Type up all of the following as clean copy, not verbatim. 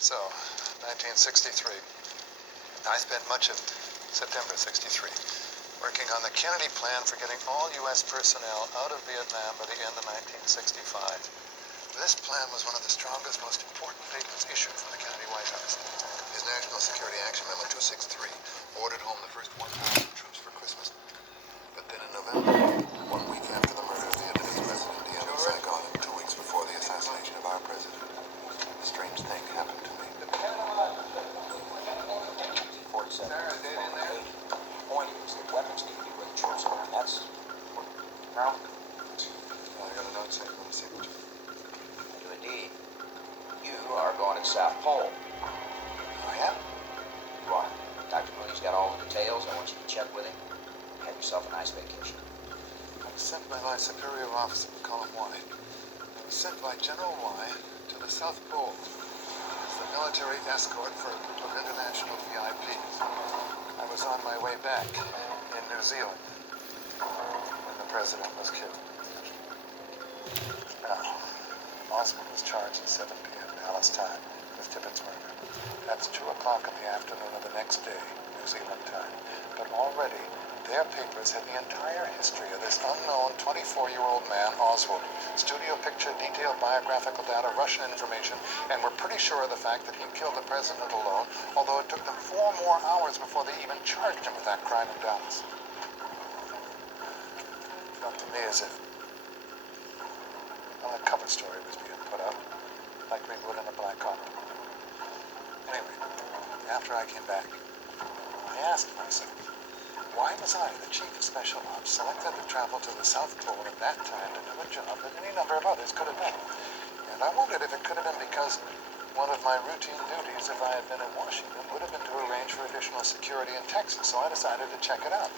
So, 1963. I spent much of September 63 working on the Kennedy plan for getting all U.S. personnel out of Vietnam by the end of 1965. This plan was one of the strongest, most important papers issued from the Kennedy White House. His National Security Action Memo 263 ordered home the first 1,000 troops for Christmas. But then in November, 1 week after the murder of Vietnamese President Diem in Saigon and 2 weeks before the assassination of our president, a strange thing happened to me. 47. The point is that weapons need to be where the troops are, and that's... Carl? I got a note saying on the signature. I do indeed. You are going to the South Pole. I am? You are. Dr. Mooney's got all the details. I want you to check with him. Have yourself a nice vacation. I was sent by my superior officer, call him Y. I was sent by General Y to the South Pole as the military escort for a group of international VIPs. I was on my way back in New Zealand when the president was killed. Now, Oswald was charged at 7 p.m. Dallas time with Tippett's murder. That's 2 o'clock in the afternoon of the next day, New Zealand time. But already, their papers had the entire history of this unknown 24-year-old man, Oswald. Studio picture, detailed biographical data, Russian information, and were pretty sure of the fact that he killed the president alone, although it took them 4 more hours before they even charged him with that crime in Dallas. It felt to me as if a cover story was being put up, like we would in a black opera. Anyway, after I came back, I asked myself, why was I, the chief of special ops, selected to travel to the South Pole at that time to do a job that any number of others could have done? And I wondered if it could have been because one of my routine duties, if I had been in Washington, would have been to arrange for additional security in Texas, so I decided to check it out.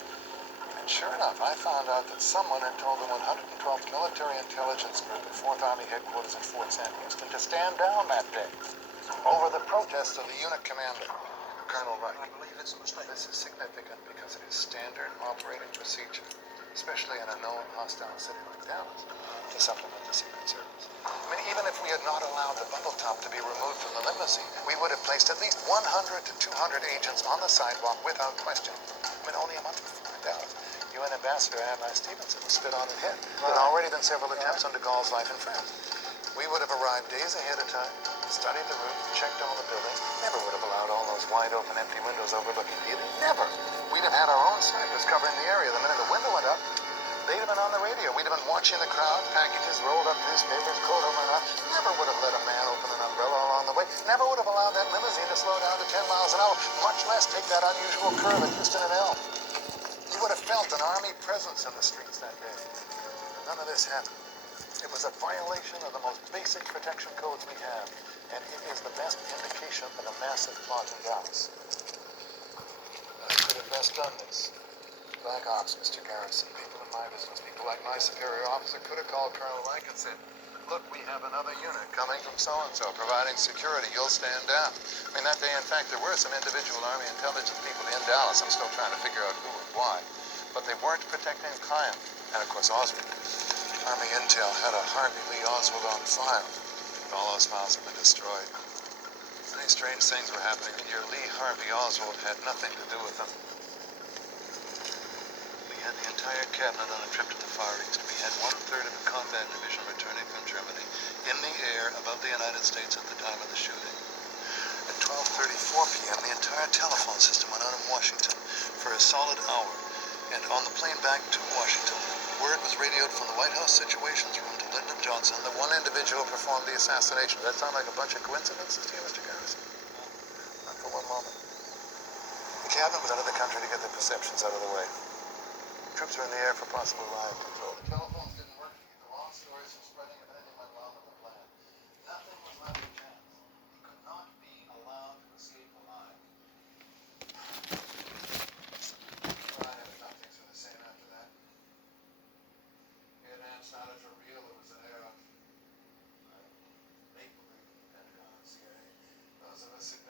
And sure enough, I found out that someone had told the 112th Military Intelligence Group at 4th Army Headquarters at Fort Sam Houston to stand down that day over the protest of the unit commander, Colonel Reich. I believe it's a mistake. This is significant because it is standard operating procedure, especially in a known hostile city like Dallas, to supplement the Secret Service. I mean, even if we had not allowed the bubble top to be removed from the limousine, we would have placed at least 100 to 200 agents on the sidewalk without question. I mean, only a month before Dallas, UN Ambassador Adlai Stevenson was spit on and hit. There had already been several attempts on de Gaulle's life in France. We would have arrived days ahead of time, studied the route, checked all the buildings, never would have allowed all those wide open empty windows overlooking the view. Never. We'd have had our own snipers covering the area. The minute the window went up, they'd have been on the radio. We'd have been watching the crowd, packages, rolled up newspapers, coat over and up. Never would have let a man open an umbrella along the way. Never would have allowed that limousine to slow down to 10 miles an hour, much less take that unusual curve at Houston and Elm. You would have felt an army presence in the streets that day. None of this happened. It was a violation of the most basic protection codes we have, and it is the best indication of a massive plot in Dallas. I could have best done this. Black Ops, Mr. Garrison, people in my business, people like my superior officer could have called Colonel Reich and said, look, we have another unit coming from so-and-so providing security. You'll stand down. I mean, that day, in fact, there were some individual Army intelligence people in Dallas. I'm still trying to figure out who and why. But they weren't protecting the client. And, of course, Oswald. Army Intel had a Harvey Lee Oswald on file. And all those files have been destroyed. Many strange things were happening, and your Lee Harvey Oswald had nothing to do with them. We had the entire cabinet on a trip to the Far East. We had 1/3 of a combat division returning from Germany in the air above the United States at the time of the shooting. At 12:34 p.m., the entire telephone system went out in Washington for a solid hour. And on the plane back to Washington, word was radioed from the White House Situations Room to Lyndon Johnson that one individual performed the assassination. Does that sound like a bunch of coincidences to you, Mr. Garrison? Not for one moment. The cabinet was out of the country to get their perceptions out of the way. Troops were in the air for possible riot control. The telephones didn't work to keep the wrong stories from spreading if anything went wrong with the plan. Nothing was left to chance. He could not be allowed to escape alive. Sounded for real. It was an era of make-believe in the Pentagon and CIA. Those of us who